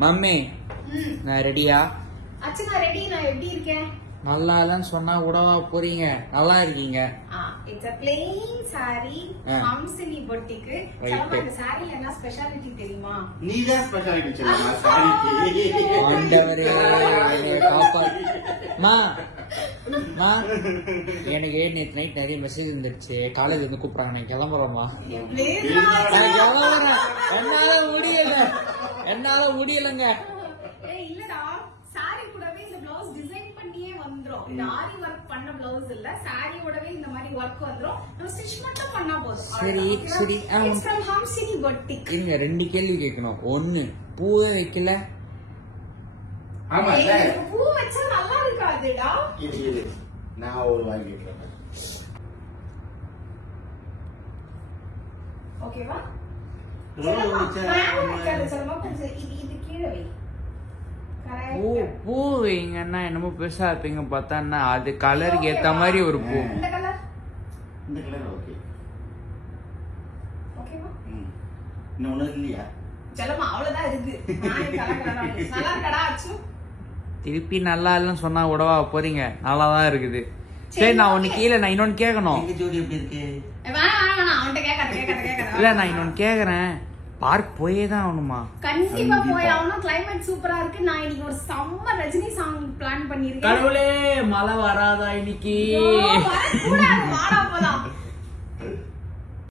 Mummy நான் ரெடியா? அச்சா நான் ரெடி. நான் எப்படி இருக்கேன்? நல்லா இல்லன்னு சொன்னா கூடவா போறீங்க? நல்லா இருக்கீங்க. It's a plain saree Hamsini பொட்டிக்கு. சலமா இந்த சாரில என்ன ஸ்பெஷாலிட்டி தெரியுமா? நீதான் ஸ்பெஷாலிட்டி சொல்லுமா சாரிக்கு? ஆண்டவரே காப்பாத்து. எனக்கு நேற்று நைட் நிறைய மெசேஜ் வந்துருச்சு. காலேஜ் வந்து கூப்பிடுறாங்க. நான் கிளம்புறேம்மா. என்னால முடியலங்க. இல்லடா சாரி கூடவே இந்த பிளவுஸ் டிசைன் பண்ணியே வந்துரும். இந்த ஆரி வர்க் பண்ண பிளவுஸ் இல்ல, சாரியோடவே இந்த மாதிரி வர்க் வந்துரும். நம்ம ஸ்டிட்ச் மட்டும் பண்ணா போதும். சரி சரி. It's from Hamsini boutique. நீங்க 2 கேள்வி கேட்கணும். 1 பூவே வைக்கல. ஆமா பூ வச்சா நல்லா இருக்காதுடா. இது நான் ஒரு வாங்கி கேக்குறேன். ஓகேவா? பூ வைங்கன்னா என்னமோ பெருசா இருப்பீங்க பார்த்தா அது கலருக்கு ஏத்த மாதிரி ஒரு பூ. இந்த கலர் ஓகே. ஓகேவா? இன்னொன்னு இல்லையா? செல்லமா அவ்வளவுதான் இருக்கு. நல்லா இருக்கடா அச்சு. திருப்பி நல்லா இல்லன்னு சொன்னா கூடவா போறீங்க? நல்லாதான் இருக்குது. சரி நான் ஒண்ணு கீழே நான் இன்னொன்னு கேட்கணும். ஜோடி எப்படி இருக்கு? இல்ல நான் இன்னொன்னு கேக்குறேன். பார்க் போயே தான் ஆகணுமா? கண்டிப்பா போய் ஆகணும். கிளைமேட் சூப்பரா இருக்கு. நான் இன்னைக்கு ஒரு செம்ம ரஜினி சாங் பிளான் பண்ணிருக்கேன். கடவுளே மழை வராதா இன்னைக்கு? வாடா போலாம்.